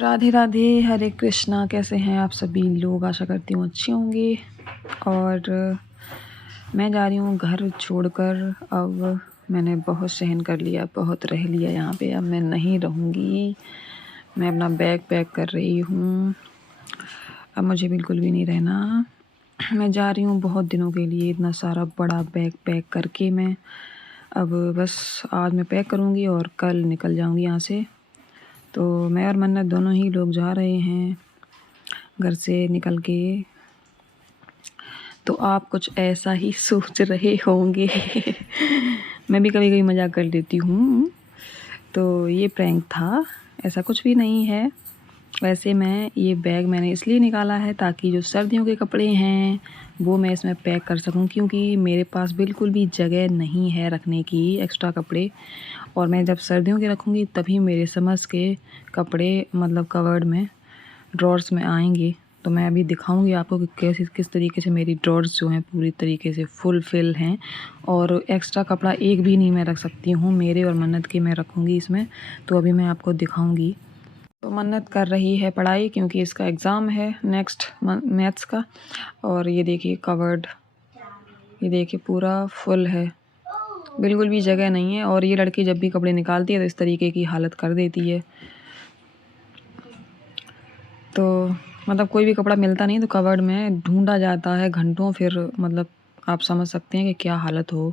राधे राधे, हरे कृष्णा। कैसे हैं आप सभी लोग? आशा करती हूँ अच्छे होंगे। और मैं जा रही हूँ घर छोड़कर। अब मैंने बहुत सहन कर लिया, बहुत रह लिया यहाँ पे। अब मैं नहीं रहूँगी। मैं अपना बैग पैक कर रही हूँ। अब मुझे बिल्कुल भी नहीं रहना। मैं जा रही हूँ बहुत दिनों के लिए, इतना सारा बड़ा बैग पैक करके। मैं अब बस आज मैं पैक करूँगी और कल निकल जाऊँगी यहाँ से। तो मैं और मन्नत दोनों ही लोग जा रहे हैं घर से निकल के। तो आप कुछ ऐसा ही सोच रहे होंगे। मैं भी कभी कभी मजाक कर देती हूँ। तो ये प्रैंक था, ऐसा कुछ भी नहीं है। वैसे मैं ये बैग मैंने इसलिए निकाला है ताकि जो सर्दियों के कपड़े हैं वो मैं इसमें पैक कर सकूं, क्योंकि मेरे पास बिल्कुल भी जगह नहीं है रखने की एक्स्ट्रा कपड़े। और मैं जब सर्दियों के रखूँगी तभी मेरे समझ के कपड़े मतलब कवर्ड में, ड्रॉर्स में आएंगे। तो मैं अभी दिखाऊंगी आपको कि कैसे किस तरीके से मेरी ड्रॉर्स जो हैं पूरी तरीके से फुल फिल हैं। और एक्स्ट्रा कपड़ा एक भी नहीं मैं रख सकती हूँ, मेरे और मन्नत के मैं रखूँगी इसमें। तो अभी मैं आपको दिखाऊंगी। तो मन्नत कर रही है पढ़ाई, क्योंकि इसका एग्ज़ाम है नेक्स्ट मैथ्स का। और ये देखिए कवर्ड, ये देखिए पूरा फुल है, बिल्कुल भी जगह नहीं है। और ये लड़की जब भी कपड़े निकालती है तो इस तरीके की हालत कर देती है। तो मतलब कोई भी कपड़ा मिलता नहीं तो कवर्ड में ढूंढा जाता है घंटों, फिर मतलब आप समझ सकते हैं कि क्या हालत हो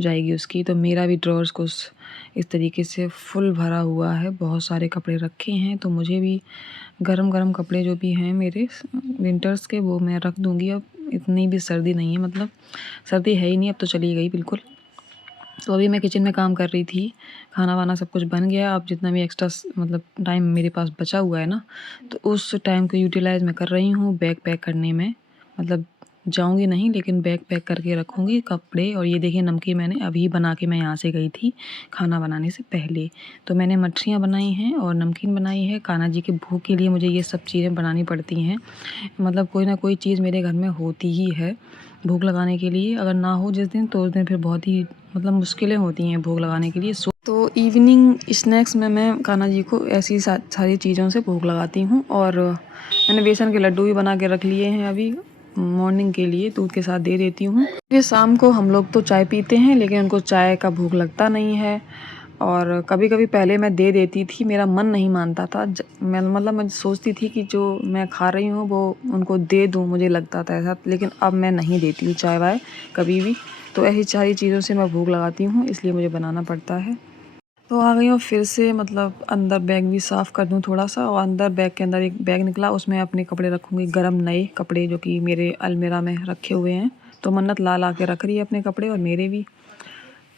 जाएगी उसकी। तो मेरा भी ड्रॉर्स कुछ इस तरीके से फुल भरा हुआ है, बहुत सारे कपड़े रखे हैं। तो मुझे भी गरम गरम कपड़े जो भी हैं मेरे विंटर्स के वो मैं रख दूँगी। अब इतनी भी सर्दी नहीं है, मतलब सर्दी है ही नहीं, अब तो चली गई बिल्कुल। तो अभी मैं किचन में काम कर रही थी, खाना वाना सब कुछ बन गया। अब जितना भी एक्स्ट्रा मतलब टाइम मेरे पास बचा हुआ है ना, तो उस टाइम को यूटिलाइज़ मैं कर रही हूँ बैग पैक करने में। मतलब जाऊँगी नहीं, लेकिन बैग पैक करके रखूँगी कपड़े। और ये देखिए नमकीन मैंने अभी बना के मैं यहाँ से गई थी खाना बनाने से पहले। तो मैंने मठरियाँ बनाई हैं और नमकीन बनाई है। कान्हा जी के भोग के लिए मुझे ये सब चीज़ें बनानी पड़ती हैं। मतलब कोई ना कोई चीज़ मेरे घर में होती ही है भोग लगाने के लिए। अगर ना हो जिस दिन तो उस दिन फिर बहुत ही मतलब मुश्किलें होती हैं भोग लगाने के लिए। तो इवनिंग स्नैक्स में मैं कान्हा जी को ऐसी सारी चीज़ों से भोग लगाती हूँ। और मैंने बेसन के लड्डू भी बना के रख लिए हैं, अभी मॉर्निंग के लिए दूध के साथ दे देती हूँ। फिर शाम को हम लोग तो चाय पीते हैं, लेकिन उनको चाय का भोग लगता नहीं है। और कभी कभी पहले मैं दे देती थी, मेरा मन नहीं मानता था। मैं मतलब मैं सोचती थी कि जो मैं खा रही हूँ वो उनको दे दूँ, मुझे लगता था ऐसा। लेकिन अब मैं नहीं देती हूँ चाय वाय कभी भी। तो ऐसी सारी चीज़ों से मैं भोग लगाती हूँ, इसलिए मुझे बनाना पड़ता है। तो आ गई हूँ फिर से, मतलब अंदर बैग भी साफ़ कर दूँ थोड़ा सा। और अंदर बैग के अंदर एक बैग निकला, उसमें अपने कपड़े रखूँगी, गरम नए कपड़े जो कि मेरे अलमीरा में रखे हुए हैं। तो मन्नत ला के रख रही है अपने कपड़े और मेरे भी।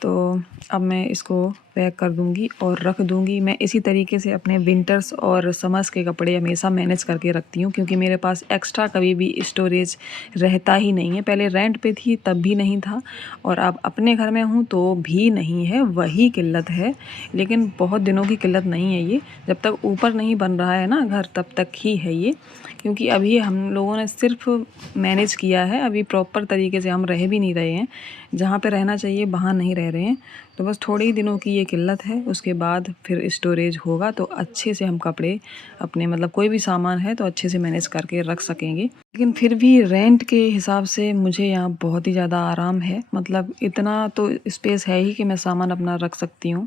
तो अब मैं इसको पैक कर दूंगी और रख दूंगी। मैं इसी तरीके से अपने विंटर्स और समर्स के कपड़े हमेशा मैनेज करके रखती हूँ, क्योंकि मेरे पास एक्स्ट्रा कभी भी स्टोरेज रहता ही नहीं है। पहले रेंट पे थी तब भी नहीं था, और अब अपने घर में हूँ तो भी नहीं है, वही किल्लत है। लेकिन बहुत दिनों की किल्लत नहीं है ये, जब तक ऊपर नहीं बन रहा है ना घर तब तक ही है ये। क्योंकि अभी हम लोगों ने सिर्फ मैनेज किया है, अभी प्रॉपर तरीके से हम रह भी नहीं रहे हैं, जहाँ पे रहना चाहिए वहाँ नहीं रह रहे हैं। तो बस थोड़े ही दिनों की ये किल्लत है, उसके बाद फिर स्टोरेज होगा तो अच्छे से हम कपड़े अपने मतलब कोई भी सामान है तो अच्छे से मैनेज करके रख सकेंगे। लेकिन फिर भी रेंट के हिसाब से मुझे यहाँ बहुत ही ज़्यादा आराम है, मतलब इतना तो स्पेस है ही कि मैं सामान अपना रख सकती हूँ।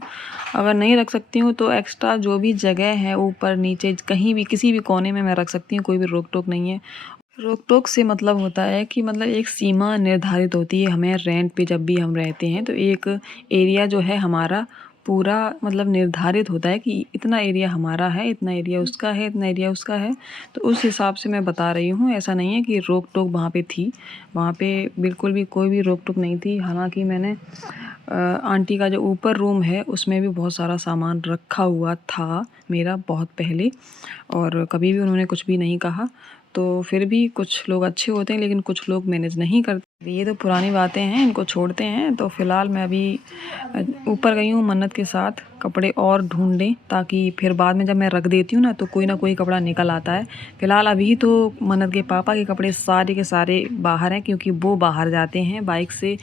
अगर नहीं रख सकती हूँ तो एक्स्ट्रा जो भी जगह है ऊपर नीचे कहीं भी किसी भी कोने में मैं रख सकती हूँ, कोई भी रोक टोक नहीं है। रोक टोक से मतलब होता है कि मतलब एक सीमा निर्धारित होती है हमें रेंट पे जब भी हम रहते हैं। तो एक एरिया जो है हमारा पूरा मतलब निर्धारित होता है कि इतना एरिया हमारा है, इतना एरिया उसका है, इतना एरिया उसका है। तो उस हिसाब से मैं बता रही हूँ, ऐसा नहीं है कि रोक टोक वहाँ पे थी। वहाँ पे बिल्कुल भी कोई भी रोक टोक नहीं थी। हालांकि मैंने आंटी का जो ऊपर रूम है उसमें भी बहुत सारा सामान रखा हुआ था मेरा बहुत पहले, और कभी भी उन्होंने कुछ भी नहीं कहा। तो फिर भी कुछ लोग अच्छे होते हैं लेकिन कुछ लोग मैनेज नहीं करते। ये तो पुरानी बातें हैं, इनको छोड़ते हैं। तो फ़िलहाल मैं अभी ऊपर गई हूँ मन्नत के साथ कपड़े और ढूँढने, ताकि फिर बाद में जब मैं रख देती हूँ ना तो कोई ना कोई कपड़ा निकल आता है। फ़िलहाल अभी तो मन्नत के पापा के कपड़े सारे के सारे बाहर हैं, क्योंकि वो बाहर जाते हैं बाइक से,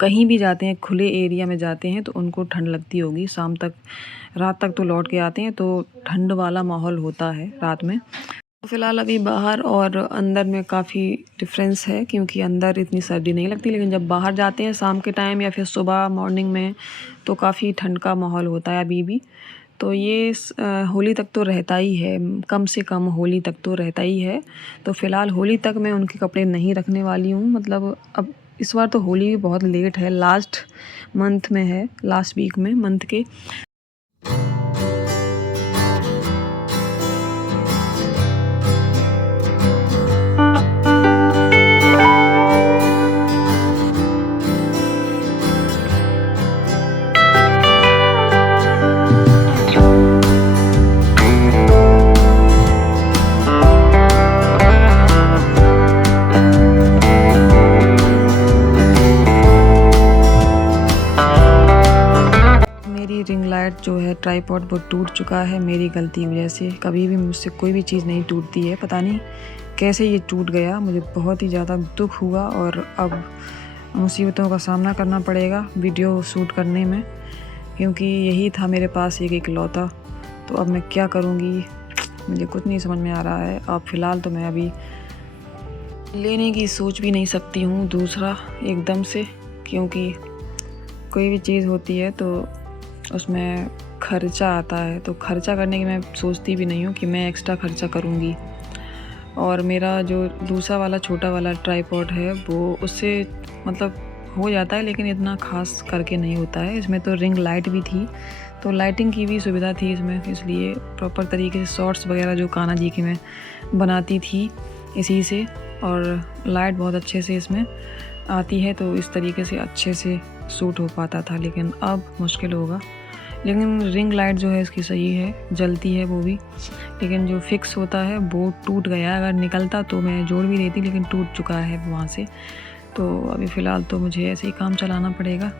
कहीं भी जाते हैं, खुले एरिया में जाते हैं तो उनको ठंड लगती होगी। शाम तक, रात तक तो लौट के आते हैं, तो ठंड वाला माहौल होता है रात में। फ़िलहाल अभी बाहर और अंदर में काफ़ी डिफरेंस है, क्योंकि अंदर इतनी सर्दी नहीं लगती, लेकिन जब बाहर जाते हैं शाम के टाइम या फिर सुबह मॉर्निंग में तो काफ़ी ठंड का माहौल होता है अभी भी। तो ये होली तक तो रहता ही है, कम से कम होली तक तो रहता ही है। तो फ़िलहाल होली तक मैं उनके कपड़े नहीं रखने वाली हूँ। मतलब अब इस बार तो होली भी बहुत लेट है, लास्ट मंथ में है, लास्ट वीक में मंथ के। मेरी रिंग लाइट जो है ट्राइपॉड वो टूट चुका है मेरी गलती की वजह से। कभी भी मुझसे कोई भी चीज़ नहीं टूटती है, पता नहीं कैसे ये टूट गया। मुझे बहुत ही ज़्यादा दुख हुआ और अब मुसीबतों का सामना करना पड़ेगा वीडियो शूट करने में, क्योंकि यही था मेरे पास एक इकलौता। तो अब मैं क्या करूँगी, मुझे कुछ नहीं समझ में आ रहा है। अब फ़िलहाल तो मैं अभी लेने की सोच भी नहीं सकती हूँ दूसरा एकदम से, क्योंकि कोई भी चीज़ होती है तो उसमें खर्चा आता है। तो खर्चा करने की मैं सोचती भी नहीं हूँ कि मैं एक्स्ट्रा खर्चा करूँगी। और मेरा जो दूसरा वाला छोटा वाला ट्राइपॉड है वो उससे मतलब हो जाता है, लेकिन इतना ख़ास करके नहीं होता है। इसमें तो रिंग लाइट भी थी, तो लाइटिंग की भी सुविधा थी इसमें, इसलिए प्रॉपर तरीके से शॉर्ट्स वगैरह जो कान्हा जी की मैं बनाती थी इसी से, और लाइट बहुत अच्छे से इसमें आती है, तो इस तरीके से अच्छे से शूट हो पाता था। लेकिन अब मुश्किल होगा। लेकिन रिंग लाइट जो है इसकी सही है, जलती है वो भी, लेकिन जो फिक्स होता है वो टूट गया। अगर निकलता तो मैं जोड़ भी देती, लेकिन टूट चुका है वहाँ से। तो अभी फ़िलहाल तो मुझे ऐसे ही काम चलाना पड़ेगा।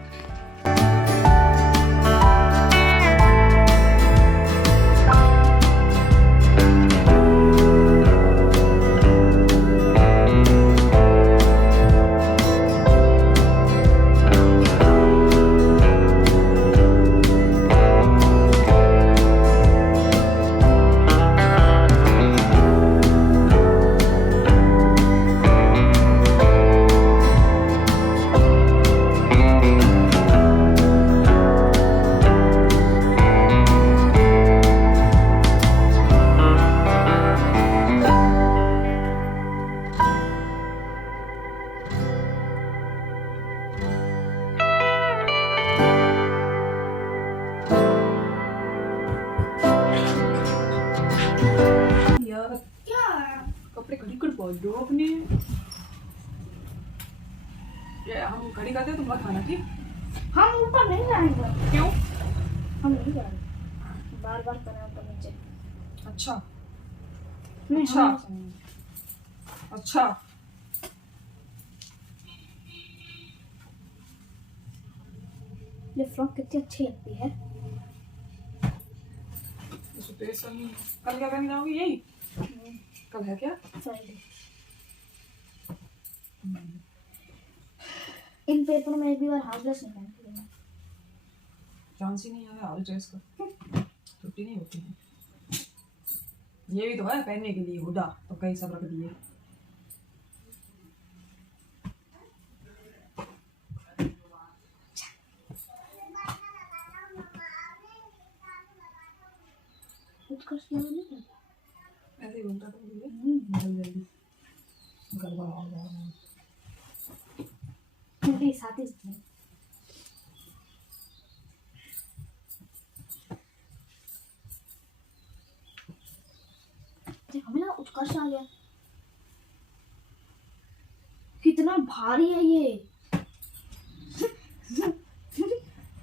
यार क्या कपड़े खड़ी कर पहुंच दो अपने। ये हम खड़ी करते हैं, तुम मत खाना ठीक। हम ऊपर नहीं जाएंगे। क्यों? हम नहीं जाएंगे, बार बार करना तो नीचे। अच्छा नहीं, अच्छा हम नहीं जाएंगे। अच्छा। ये फ्रॉक कितनी अच्छी लगती है। कल क्या पहन जाओगी? यही कल है क्या? फ्राइडे। इन पेपर में एक भी बार हाउस ड्रेस नहीं पहनती हूँ। चांस ही नहीं है हाउस ड्रेस का, छुट्टी नहीं होती है। ये भी तो है पहनने के लिए हुडा, तो कई सब रख दिए। उत्कर्ष क्या बोले? ऐसे ही बोलता था मुझे जल्दी मेरे साथ ही हमें ना उत्कर्ष आ गया। कितना भारी है ये।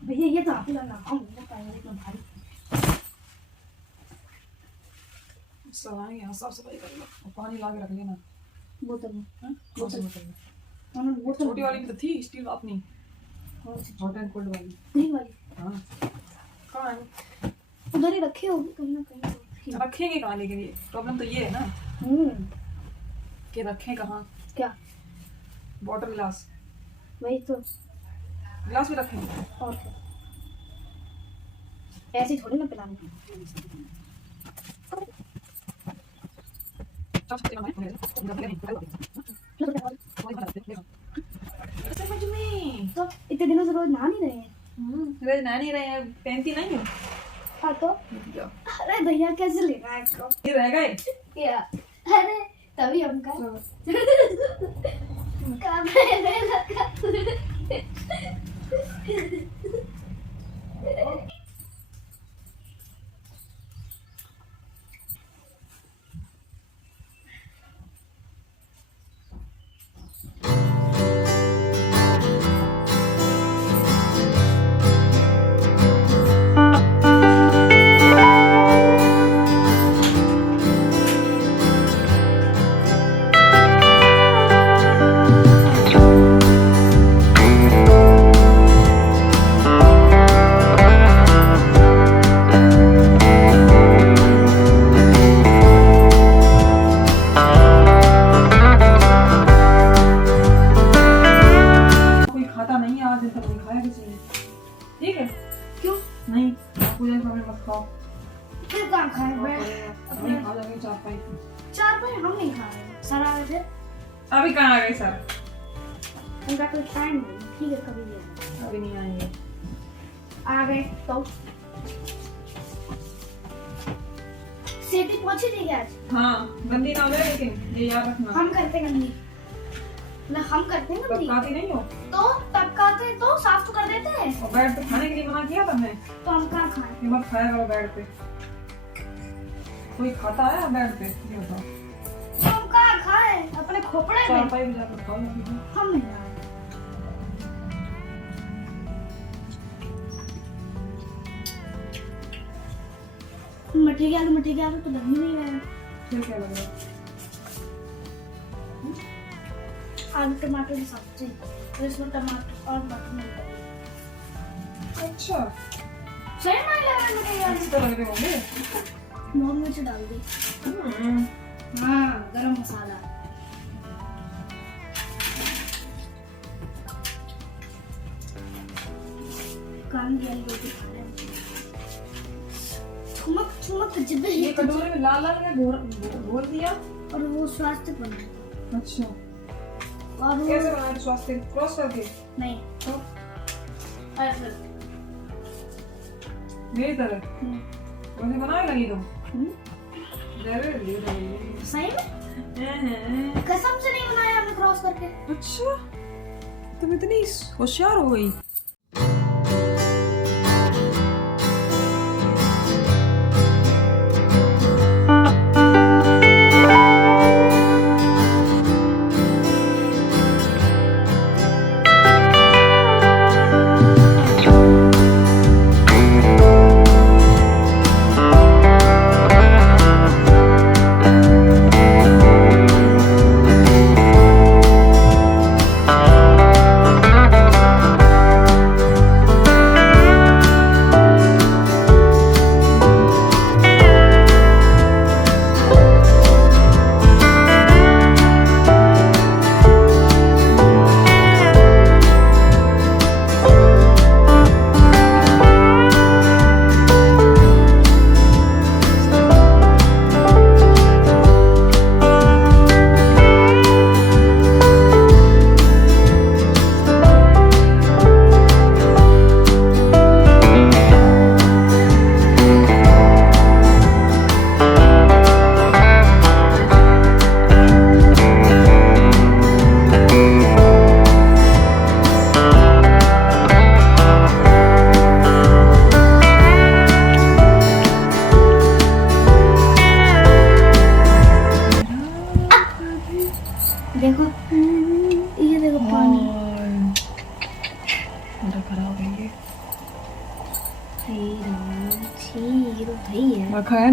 भैया ये तो आप ही लगा, हम नहीं पाएंगे इतना भारी। सब आएंगे यहाँ, साफ सफाई कर लो और पानी ला के रख लेना। बोतल में। हाँ? कौन सी बोतल में? मैंने बोतल छोटी वाली भी तो थी स्टील अपनी, कौन सी? हॉट एंड कोल्ड वाली। ग्रीन वाली हाँ कहाँ है? उधर ही रखे होगी कहीं ना कहीं। रखेंगे कहाँ लेकिन, ये प्रॉब्लम तो ये है ना कि रखें कहाँ। क्या? वाटर गिलास, वही तो। गिलास भी रखेंगे। और क्या, ऐसे ही थोड़ी ना पिलाने। समझ में तो इतने दिनों से रोज नहा नहीं रहे हैं। रोज नहा नहीं रहे हैं, पहनती नहीं हो। हाँ तो अरे भैया कैसे ले रहा है इसको? ये रह गए या अरे तभी हम का काम रहने लगा। कोई खाता नहीं है, आज दिन तक नहीं खाया किसी ने। ठीक है? क्यों? नहीं, पूजा के सामने मत खाओ। फिर कहाँ खाए मैं? नहीं खा जाएंगे चार पाई। चार बजे हम नहीं खा रहे। सर आ गए थे। अभी कहाँ आ गए सर? उनका कोई टाइम नहीं। ठीक है कभी भी आना। अभी नहीं आएंगे। आ गए तो सीटी पहुंची थी क्या आज? हाँ गंदी ना हो जाए, लेकिन ये याद रखना। हम करते गंदी ना, हम करते हैं गंदी खाती नहीं हो तो टपकाते तो साफ तो कर देते हैं। और बेड पे खाने के लिए मना किया तुमने तो हम कहाँ खाएं? कि मत खाया करो बेड पे। कोई खाता है बेड पे? ये बताओ। तो हम कहाँ खाएं? अपने खोपड़े चार में। पाई भी जाकर खाओ। हम नहीं खाएं। मठी के आलू तो लग ही नहीं रहा है। फिर क्या लग रहा है? आलू टमाटर की सब्जी और इसमें टमाटर और मटर मिलता है। अच्छा सही नहीं लग रहा है मठी के अच्छे तो लग रहे होंगे। आलू। नॉन मिर्च डाल दी। हाँ गरम मसाला। कान की आलू रोटी खा रहे हैं। ठुमक ठुमक जिब्बे ये हिल कटोरे में लाल लाल में घोल दिया। और वो स्वास्थ्य बन है। अच्छा और वो कैसे बनाए? स्वास्थ्य क्रॉस करके नहीं तो ऐसे। मेरी तरह वैसे बनाए लगी तुम? जरूर। सही में कसम से नहीं बनाया हमने क्रॉस करके। अच्छा तुम इतनी होशियार हो गई।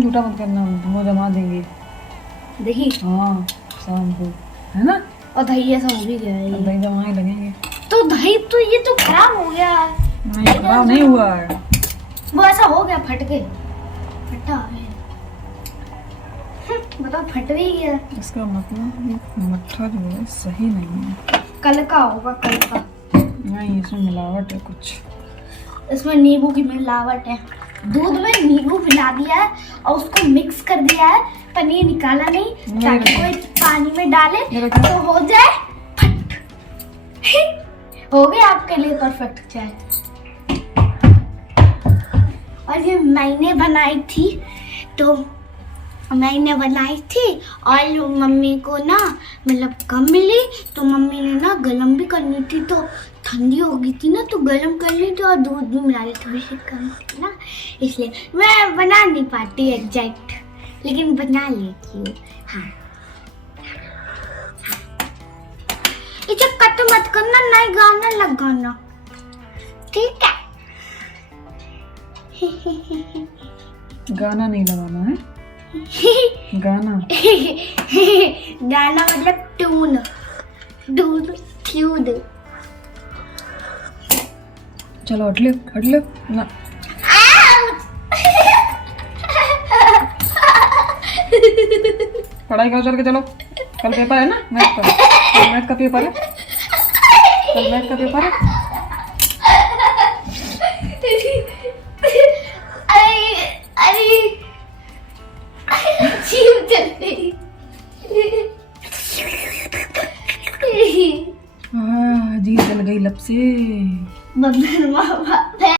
झूठा मत करना, वो जमा देंगे। दही हाँ शाम को, है ना? और दही ऐसा हो भी गया है ये। दही जमाने लगेंगे। तो दही तो ये तो खराब हो गया है। नहीं खराब नहीं हुआ है, वो ऐसा हो गया फट के, फटा है। बताओ फट भी गया। इसका मतलब ये मट्ठा जो है सही नहीं है। कल का होगा, कल का। नहीं इसमें मिलावट है कुछ। इसमें नींबू की मिलावट है। दूध में नींबू मिला दिया है और उसको मिक्स कर दिया है। पनीर निकाला नहीं ताकि कोई पानी में डाले तो हो जाए फट। हो गया आपके लिए परफेक्ट चाय। और ये मैंने बनाई थी, तो मैंने बनाई थी और मम्मी को ना मतलब कम मिली, तो मम्मी ने ना गरम भी करनी थी, तो ठंडी हो गई थी ना, तो गरम कर ली थी और दूध भी मिला ली थी, वैसे कम थी ना, इसलिए मैं बना नहीं पाती एग्जैक्ट, लेकिन बना लेती हूँ। हाँ इसे कट मत करना, नहीं गाना लगाना, ठीक है? गाना नहीं लगाना है, गाना। गाना मतलब ट्यून, ट्यून ट्यून। चलो हट ले ना। पढ़ाई करो चल के, चलो कल पेपर है ना मैथ का, कल मैथ का पेपर है, कल मैथ का पेपर है। जीव जल गई। जी जल गई लब से। बंदर मामा